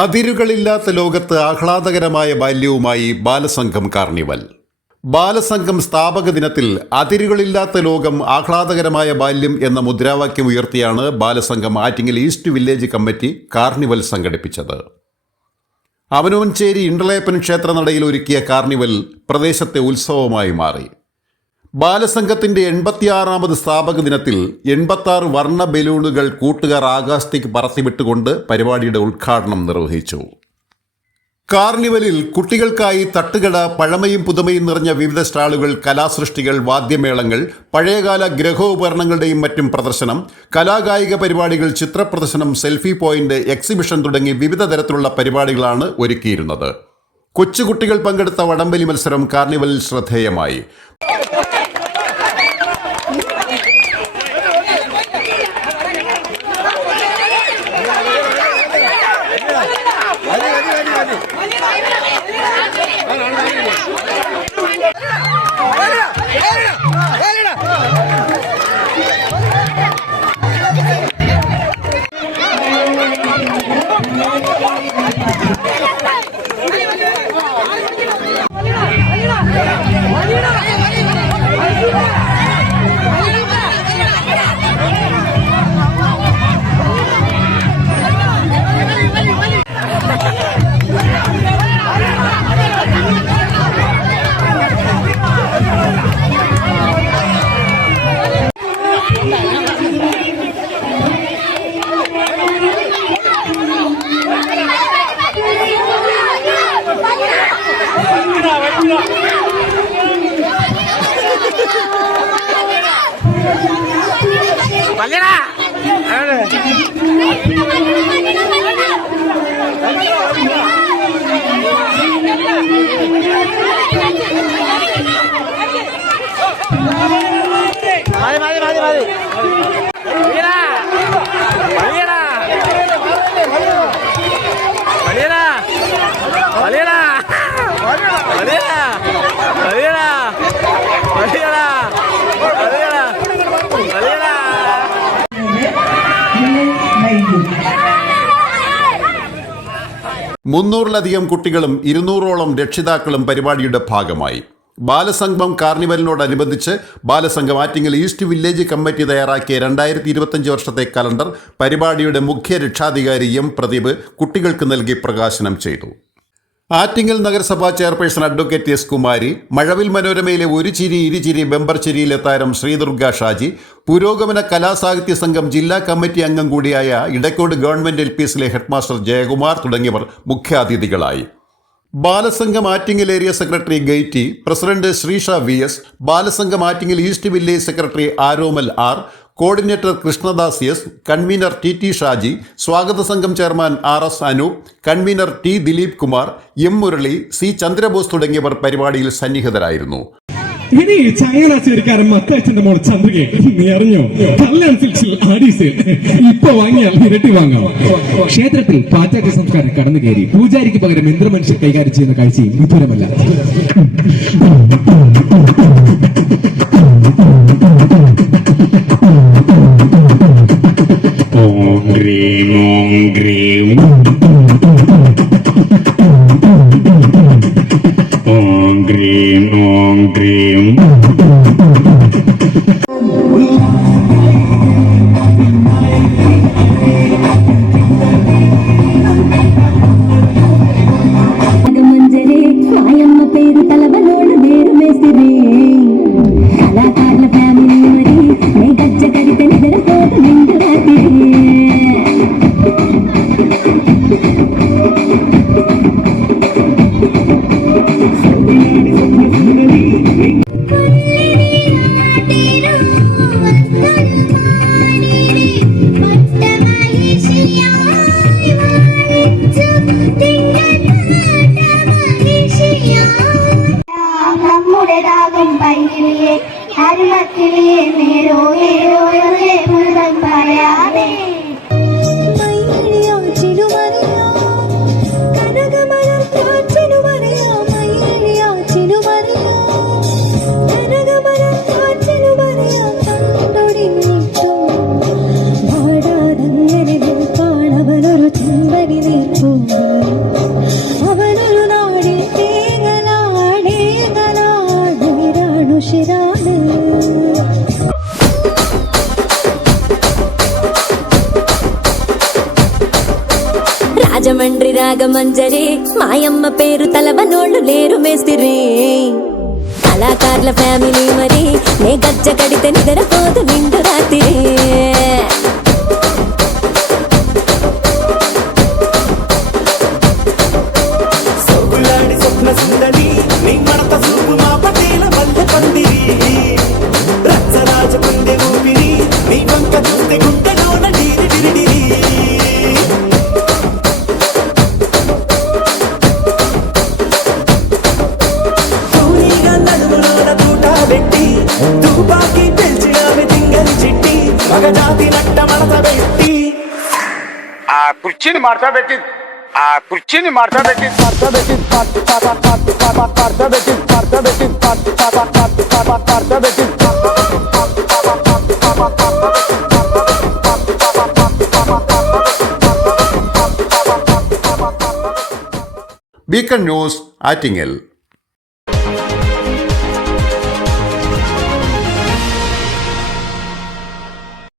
അതിരുകളില്ലാത്ത ലോകത്ത് ആഹ്ലാദകരമായ ബാല്യവുമായി ബാലസംഘം കാർണിവൽ. ബാലസംഘം സ്ഥാപക ദിനത്തിൽ അതിരുകളില്ലാത്ത ലോകം ആഹ്ലാദകരമായ ബാല്യം എന്ന മുദ്രാവാക്യം ഉയർത്തിയാണ് Balasangham Attingal east village committee carnival സംഘടിപ്പിച്ചത്. അവനോൻചേരി ഇണ്ടളേപ്പൻ ക്ഷേത്രനടയിൽ ഒരുക്കിയ കാർണിവൽ പ്രദേശത്തെ ഉത്സവമായി മാറി. ബാലസംഘത്തിന്റെ 86ാമത് സ്ഥാപക ദിനത്തിൽ 86 വർണ്ണ ബലൂണുകൾ കൂട്ടുകാർ ആകാശത്തേക്ക് പറത്തിവിട്ടുകൊണ്ട് പരിപാടിയുടെ ഉദ്ഘാടനം നിർവഹിച്ചു. കാർണിവലിൽ കുട്ടികൾക്കായി തട്ടുകട, പഴമയും പുതുമയും നിറഞ്ഞ വിവിധ സ്റ്റാളുകൾ, കലാസൃഷ്ടികൾ, വാദ്യമേളങ്ങൾ, പഴയകാല ഗ്രഹോപകരണങ്ങളുടെയും മറ്റും പ്രദർശനം, കലാകായിക പരിപാടികൾ, ചിത്രപ്രദർശനം, സെൽഫി പോയിന്റ്, എക്സിബിഷൻ തുടങ്ങി വിവിധ തരത്തിലുള്ള പരിപാടികളാണ് ഒരുക്കിയിരുന്നത്. കൊച്ചുകുട്ടികൾ പങ്കെടുത്ത വടംവലി മത്സരം കാർണിവലിൽ ശ്രദ്ധേയമായി. മുന്നൂറിലധികം കുട്ടികളും 200ഓളം രക്ഷിതാക്കളും പരിപാടിയുടെ ഭാഗമായി. ബാലസംഘം കാർണിവലിനോടനുബന്ധിച്ച് Balasangham Attingal east village committee തയ്യാറാക്കിയ 2025 വർഷത്തെ കലണ്ടർ പരിപാടിയുടെ മുഖ്യ രക്ഷാധികാരി എം പ്രദീപ് കുട്ടികൾക്ക് നൽകി പ്രകാശനം ചെയ്തു. ആറ്റിങ്ങൽ നഗരസഭാ ചെയർപേഴ്സൺ അഡ്വക്കേറ്റ് എസ് കുമാരി, മഴവിൽ മനോരമയിലെ ഒരു ചിരി ഇരുചിരി ബെമ്പർ ചിരിയിലെ താരം ശ്രീദുർഗ ഷാജി, പുരോഗമന കലാസാഹിത്യ സംഘം ജില്ലാ കമ്മിറ്റി അംഗം കൂടിയായ ഇടക്കോട് ഗവൺമെന്റ് LPSലെ ഹെഡ്മാസ്റ്റർ ജയകുമാർ തുടങ്ങിയവർ മുഖ്യാതിഥികളായി. ബാലസംഘം ആറ്റിങ്ങൽ ഏരിയ സെക്രട്ടറി ഗൈറ്റി, president Sreesha VS, Balasangham Attingal east village secretary Aromal R, coordinator Krishnadas S, convener TT Shaji, സ്വാഗത സംഘം chairman RS Anoop, convener T Dileep Kumar, M Murali, C Chandrabose തുടങ്ങിയവർ പരിപാടിയിൽ സന്നിഹിതരായിരുന്നു. ഇനി ചങ്ങനാശ്ശേരിക്കാരൻ മത്തച്ഛന്റെ മോൾ ചന്ദ്രികയെ നീ അറിഞ്ഞോ? കല്യാൺ സിൽക്സിൽ ആഡീസേൽ ഇപ്പൊ വാങ്ങിയാൽ ഇരട്ടി വാങ്ങാം. ക്ഷേത്രത്തിൽ പാശ്ചാത്യ സംസ്കാരം കടന്നു കയറി പൂജാരിക്ക് പകരം യന്ത്രമനുഷ്യർ കൈകാര്യം ചെയ്യുന്ന കാഴ്ചയും വിദൂരമല്ല. ഓം ഗ്രീം ഓം ഗ്രീം ഓം ഗ്രീം ഓം ഗ്രീം. ചിന്തനി നീർപ്പൂ రాజమండ్రి రాగమంజరి మాయమ్మ పేరు తలవనోళ్ళు లేరు మేస్తిరి కళాకారుల ఫ్యామిలీ మరి నే గజ్జ కడితే నిద్రపోదు నిండు రాత్రి సొగులాడి స్వప్న సుందరి నీ మడత చూపు మా పటేల వల్ల పందిరి రచ్చరాజ కుందె ఊపిరి నీ వంక చూస్తే గుండెలోన డీరి డిరిడిరి తూనీగా నడుములోన తూట పెట్టి తుపాకి పెంచి ఆమె తింగని చిట్టి మగజాతి నట్ట మడత పెట్టి ఆ కుర్చీని మార్చబెట్టి ബീക്കൺ ന്യൂസ് ആറ്റിങ്ങൽ.